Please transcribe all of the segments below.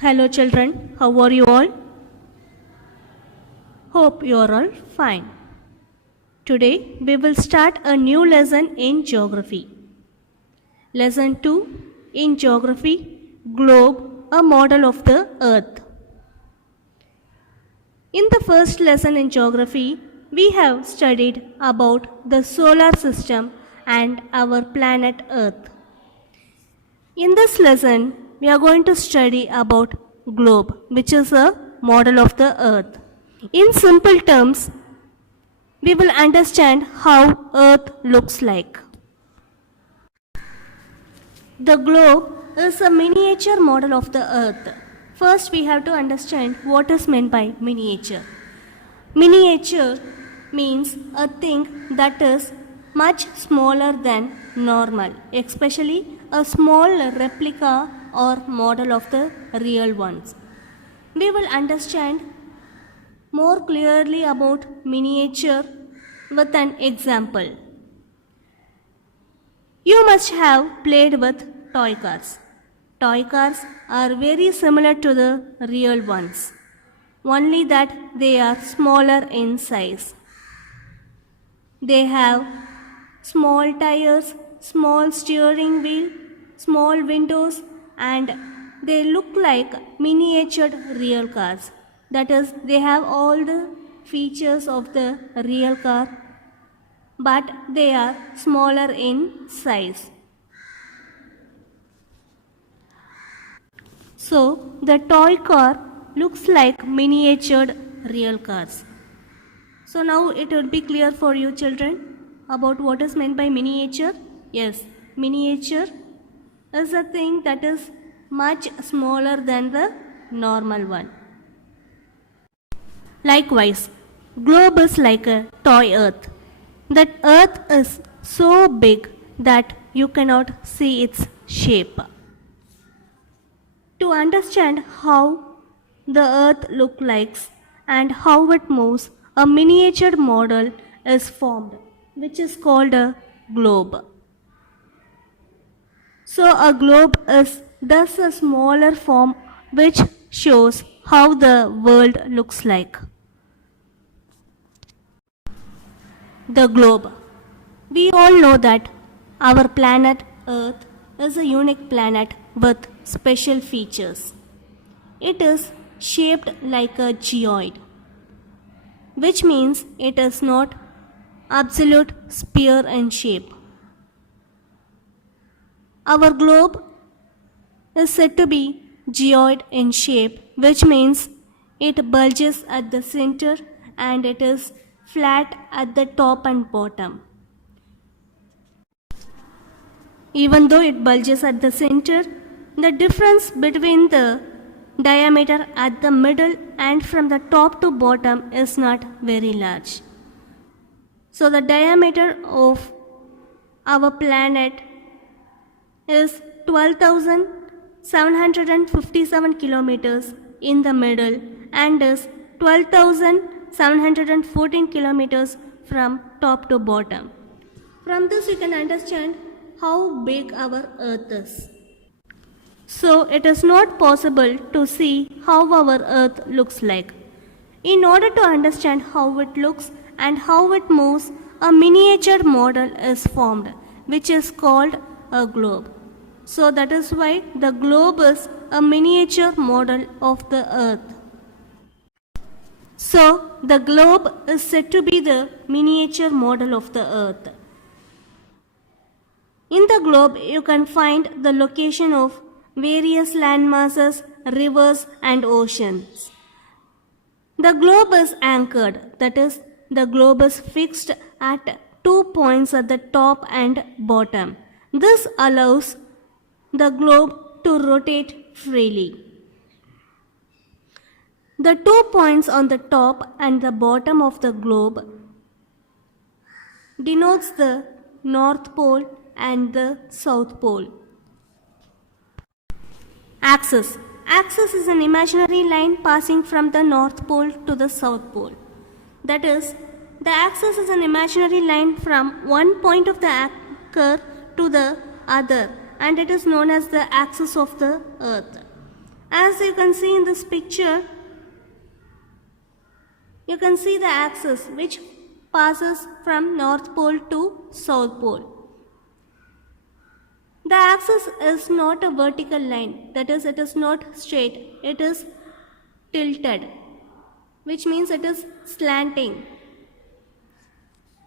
Hello children, how are you all? Hope you are all fine. Today we will start a new lesson in geography. Lesson 2 in geography, globe, a model of the earth. In the first lesson in geography, we have studied about the solar system and our planet earth. In this lesson, we are going to study about globe, which is a model of the earth. In simple terms, we will understand how earth looks like. The globe is a miniature model of the earth. First, we have to understand what is meant by miniature. Miniature means a thing that is much smaller than normal, especially a small replica or model of the real ones. We will understand more clearly about miniature with an example. You must have played with toy cars. Toy cars are very similar to the real ones, only that they are smaller in size. They have small tires, small steering wheel, small windows, and they look like miniatured real cars. That is, they have all the features of the real car, but they are smaller in size. So, the toy car looks like miniatured real cars. So now it would be clear for you children about what is meant by miniature. Yes, miniature is a thing that is much smaller than the normal one. Likewise, globe is like a toy earth. That earth is so big that you cannot see its shape. To understand how the earth looks like and how it moves, a miniature model is formed, which is called a globe. So a globe is thus a smaller form which shows how the world looks like. The globe. We all know that our planet Earth is a unique planet with special features. It is shaped like a geoid, which means it is not absolute sphere in shape. Our globe is said to be geoid in shape, which means it bulges at the center and it is flat at the top and bottom. Even though it bulges at the center, the difference between the diameter at the middle and from the top to bottom is not very large. So the diameter of our planet is 12,757 kilometers in the middle and is 12,714 kilometers from top to bottom. From this you can understand how big our earth is. So it is not possible to see how our earth looks like. In order to understand how it looks and how it moves, a miniature model is formed, which is called a globe. So that is why the globe is a miniature model of the earth. So the globe is said to be the miniature model of the earth. In the globe, you can find the location of various land masses, rivers, and oceans. The globe is anchored, that is, the globe is fixed at 2 points at the top and bottom. This allows the globe to rotate freely. The 2 points on the top and the bottom of the globe denotes the North Pole and the South Pole. Axis. Axis is an imaginary line passing from the North Pole to the South Pole. That is, the axis is an imaginary line from one point of the anchor to the other, and it is known as the axis of the earth. As you can see in this picture, you can see the axis which passes from North Pole to South Pole. The axis is not a vertical line, that is, it is not straight, it is tilted, which means it is slanting.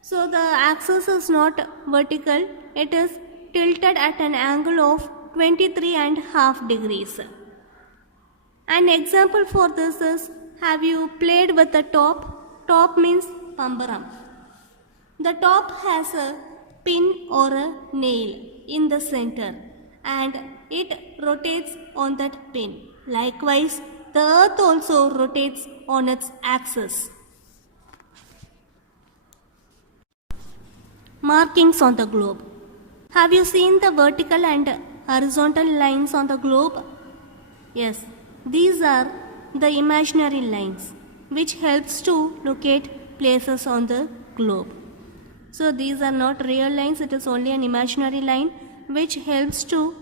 So the axis is not vertical, it is tilted at an angle of 23.5 degrees. An example for this is, have you played with the top? Top means pambaram. The top has a pin or a nail in the center and it rotates on that pin. Likewise, the earth also rotates on its axis. Markings on the globe. Have you seen the vertical and horizontal lines on the globe? Yes, these are the imaginary lines which helps to locate places on the globe. So these are not real lines, it is only an imaginary line which helps to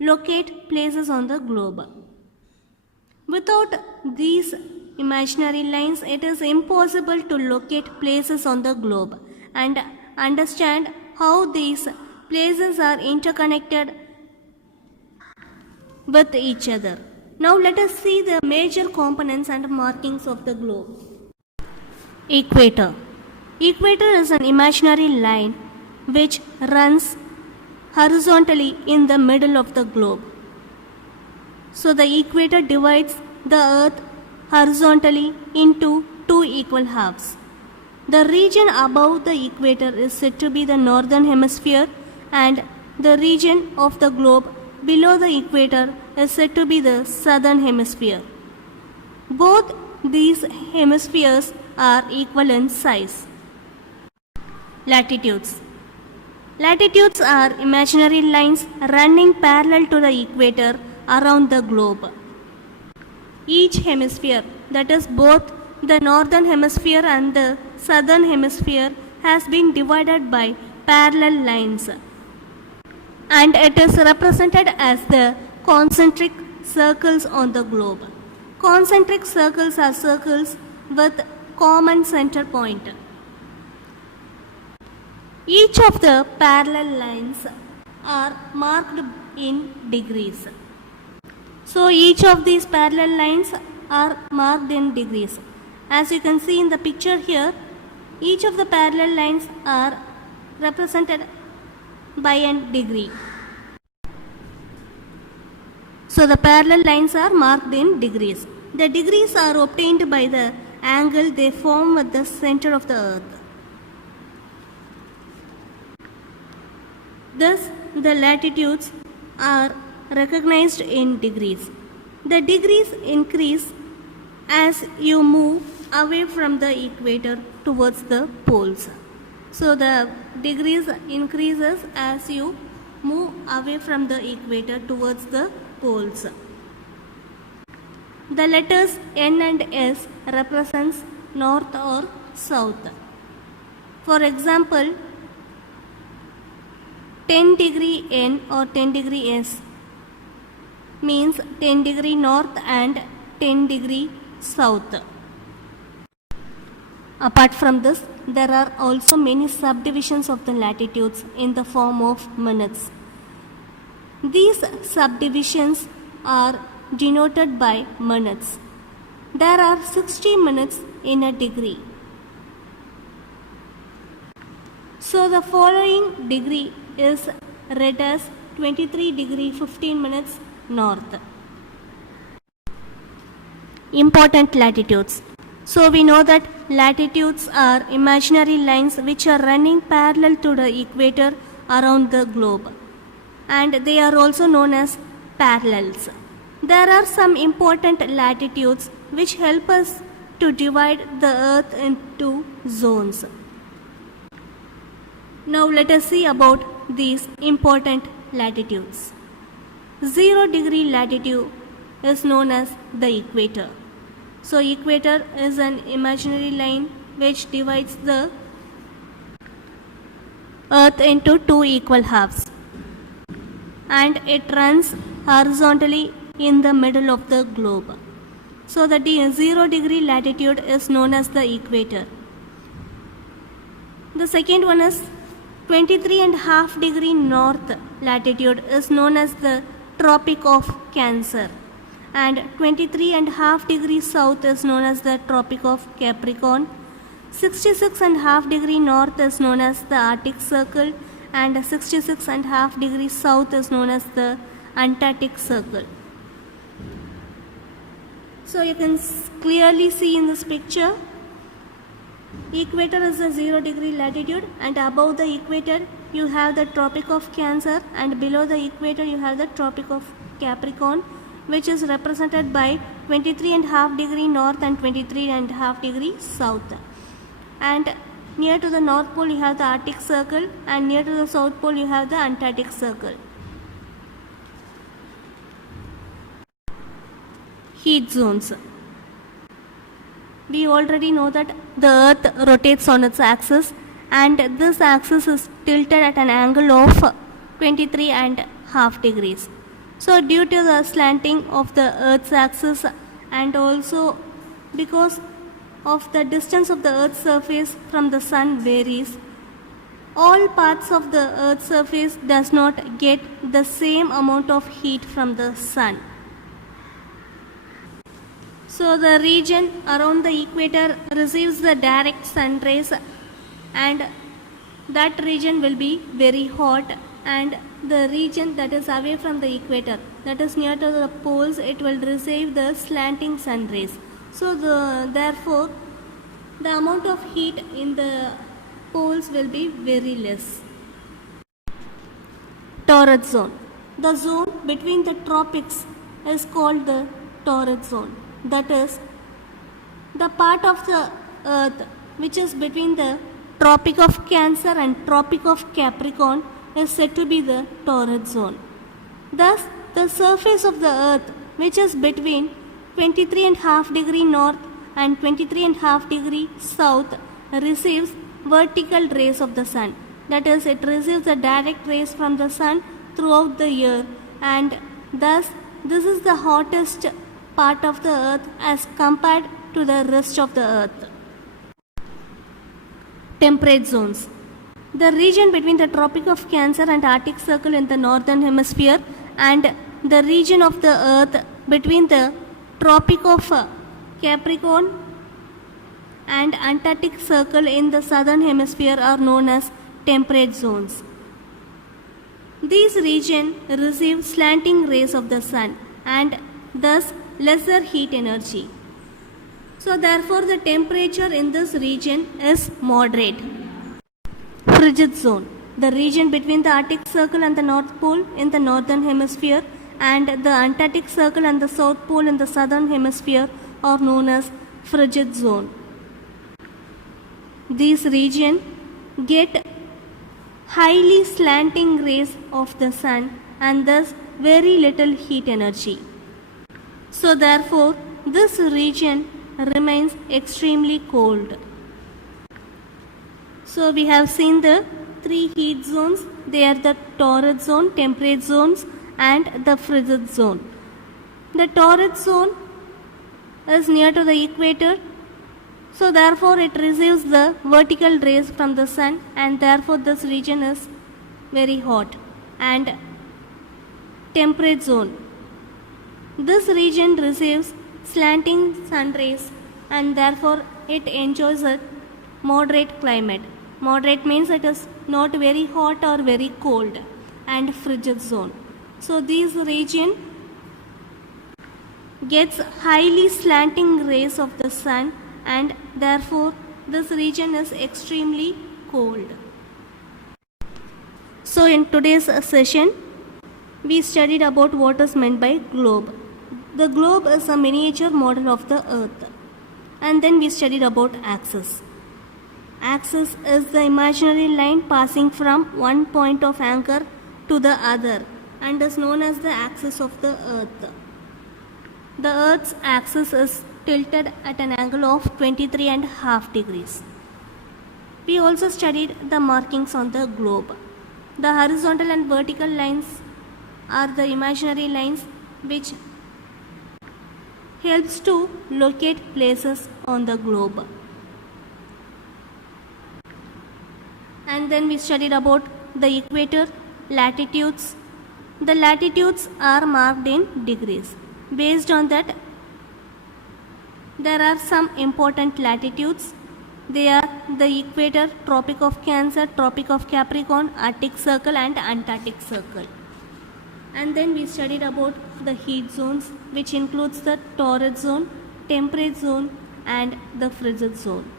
locate places on the globe. Without these imaginary lines, it is impossible to locate places on the globe and understand how these places are interconnected with each other. Now let us see the major components and markings of the globe. Equator. Equator is an imaginary line which runs horizontally in the middle of the globe. So the equator divides the earth horizontally into two equal halves. The region above the equator is said to be the northern hemisphere and the region of the globe below the equator is said to be the southern hemisphere. Both these hemispheres are equal in size. Latitudes. Latitudes are imaginary lines running parallel to the equator around the globe. Each hemisphere, that is both the northern hemisphere and the southern hemisphere, has been divided by parallel lines and it is represented as the concentric circles on the globe. Concentric circles are circles with common center point. Each of the parallel lines are marked in degrees. So each of these parallel lines are marked in degrees. As you can see in the picture here, each of the parallel lines are represented by a degree. So the parallel lines are marked in degrees. The degrees are obtained by the angle they form with the center of the earth. Thus, the latitudes are recognized in degrees. The degrees increase as you move away from the equator towards the poles. So the degrees increases as you move away from the equator towards the poles. The letters N and S represents north or south. For example, 10 degree N or 10 degree S means 10 degree north and 10 degree south. Apart from this, there are also many subdivisions of the latitudes in the form of minutes. These subdivisions are denoted by minutes. There are 60 minutes in a degree. So the following degree is read as 23 degree 15 minutes north. Important latitudes. So we know that latitudes are imaginary lines which are running parallel to the equator around the globe, and they are also known as parallels. There are some important latitudes which help us to divide the earth into zones. Now let us see about these important latitudes. 0 degree latitude is known as the equator. So equator is an imaginary line which divides the earth into two equal halves, and it runs horizontally in the middle of the globe. So the 0 degree latitude is known as the equator. The second one is 23.5 degree north latitude is known as the Tropic of Cancer, and 23.5 degree south is known as the Tropic of Capricorn. 66.5 degree north is known as the Arctic Circle, and 66.5 degree south is known as the Antarctic Circle. So you can clearly see in this picture, equator is the 0 degree latitude, and above the equator you have the Tropic of Cancer, and below the equator you have the Tropic of Capricorn, which is represented by 23.5 degree north and 23.5 degree south. And near to the North Pole you have the Arctic Circle, and near to the South Pole you have the Antarctic Circle. Heat zones. We already know that the earth rotates on its axis, and this axis is tilted at an angle of 23.5 degrees. So due to the slanting of the earth's axis, and also because of the distance of the earth's surface from the sun varies, all parts of the earth's surface does not get the same amount of heat from the sun. So the region around the equator receives the direct sun rays, and that region will be very hot, and the region that is away from the equator, that is near to the poles, it will receive the slanting sun rays. So therefore the amount of heat in the poles will be very less. Torrid zone. The zone between the tropics is called the torrid zone. That is, the part of the earth which is between the Tropic of Cancer and Tropic of Capricorn is said to be the torrid zone. Thus, the surface of the earth which is between 23.5 degree north and 23.5 degree south receives vertical rays of the sun. That is, it receives the direct rays from the sun throughout the year, and thus this is the hottest part of the earth as compared to the rest of the earth. Temperate zones. The region between the Tropic of Cancer and Arctic Circle in the northern hemisphere, and the region of the earth between the Tropic of Capricorn and Antarctic Circle in the southern hemisphere are known as temperate zones. These regions receive slanting rays of the sun and thus lesser heat energy. So therefore the temperature in this region is moderate. Frigid zone. The region between the Arctic Circle and the North Pole in the northern hemisphere, and the Antarctic Circle and the South Pole in the southern hemisphere are known as frigid zone. These regions get highly slanting rays of the sun and thus very little heat energy. So therefore this region remains extremely cold. So we have seen the three heat zones. They are the torrid zone, temperate zones, and the frigid zone. The torrid zone is near to the equator, so therefore it receives the vertical rays from the sun, and therefore this region is very hot. And temperate zone. This region receives slanting sun rays, and therefore it enjoys a moderate climate. Moderate means it is not very hot or very cold. And frigid zone. So this region gets highly slanting rays of the sun, and therefore this region is extremely cold. So in today's session we studied about what is meant by globe. The globe is a miniature model of the earth. And then we studied about axis. Axis is the imaginary line passing from one point of anchor to the other and is known as the axis of the earth. The earth's axis is tilted at an angle of 23.5 degrees. We also studied the markings on the globe. The horizontal and vertical lines are the imaginary lines which helps to locate places on the globe. And then we studied about the equator, latitudes. The latitudes are marked in degrees. Based on that, there are some important latitudes. They are the equator, Tropic of Cancer, Tropic of Capricorn, Arctic Circle and Antarctic Circle. And then we studied about the heat zones, which includes the torrid zone, temperate zone and the frigid zone.